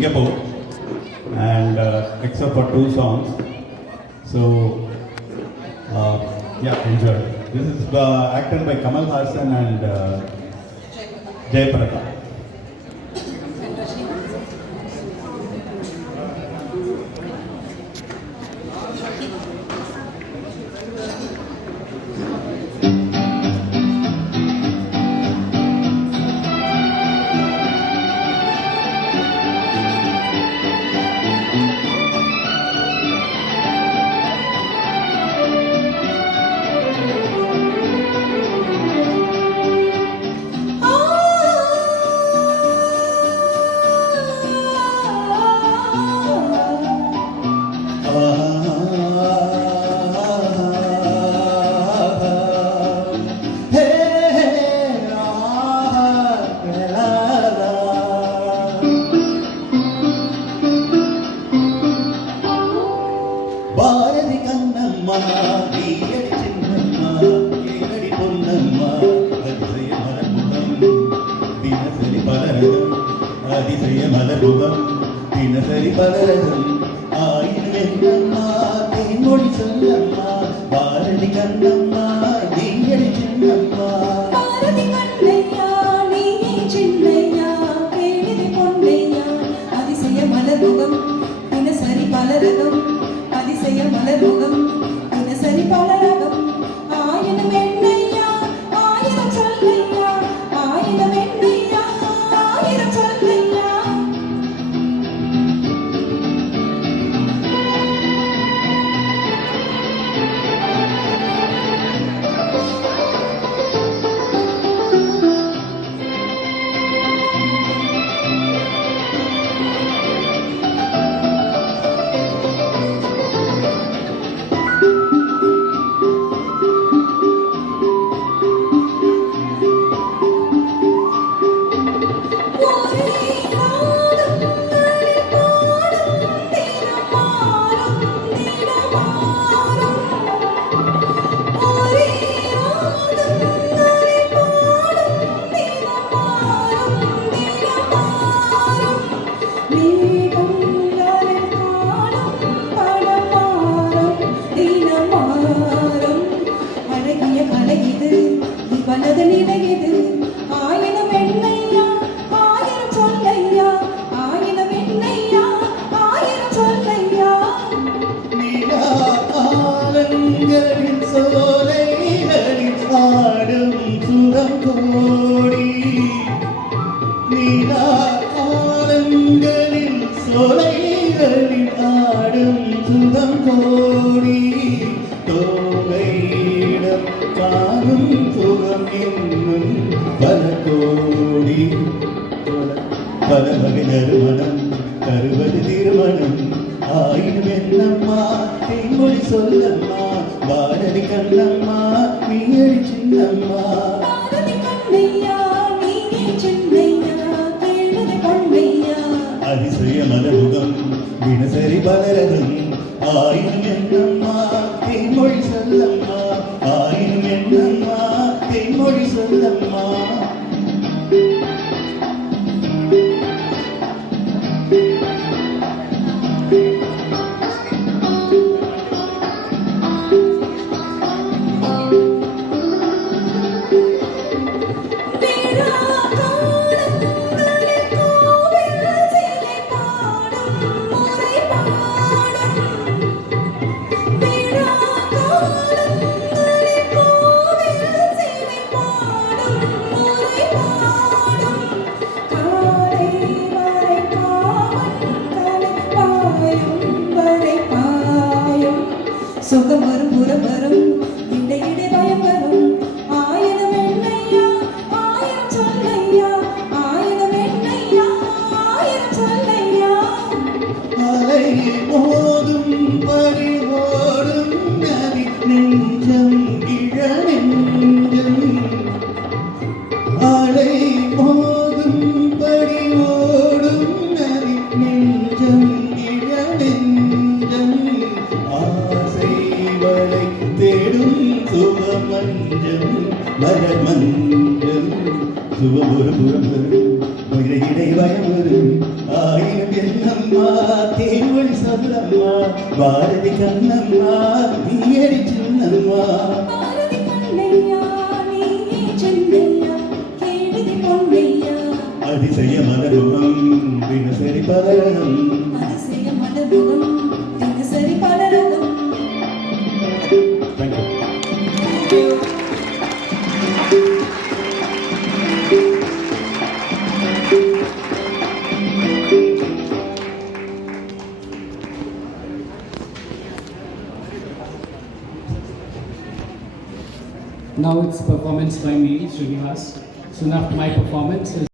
Singapore, and except for 2 songs. So, yeah, enjoy. This is acted by Kamal Haasan and Jayapratha. Bharathi Kannamma நீயடி சின்னம்மா ஏனடி பொன்னம்மா அதிசய மலர்முகம் தினசரி பலரகம் அதிசய மலர்முகம் தினசரி பலரகம் ஆயிரம் என்னம்மா தேன்மொழி சொல்லம்மா பாரதி கண்ணம்மா நீயடி சின்னம்மா பாரதி கண்ணையா நீயே சின்னையா கேளிதி பொன்னையா அதிசய மலர்முகம் தினசரி பலரகம் அதிசய மலர்முகம் தினசரி பலரகம் ஆயிரம் எண்ணையா ஆயிரம் சொல்லையா ஆயிரம் எண்ணையா ஆயிரம் சொல்லையா சோலைகளில் ஆடும் சுகம் கோடி தோகையிடம் காணும் சுகம் என்னும் பல கோடி பல வகை நறுமணம் தருவது திருமணம் ஆயிரம் என்னம்மா தேன்மொழி சொல்லம்மா பாரதி கண்ணம்மா நீயடி சின்னம்மா அதிசய மலர்முகம் தினசரி பலரகம் ஆயிரம் என்னம்மா தேன்மொழி சொல்லம்மா ஆயிரம் என்னம்மா தேன்மொழி சொல்லம்மா சொல்லம்மா பாரதி கண்ணம்மா நீயடி சின்னம்மா பாரதி கண்ணையா நீயே சென்னையா கேடுதி பொன்னையா அதிசய மலருகம் தினசரி பலரகம் அதிசய மலர்முகம் தினசரி பலரகம். Thank you. Now it's performance by me, Srinivas. Soon after my performance is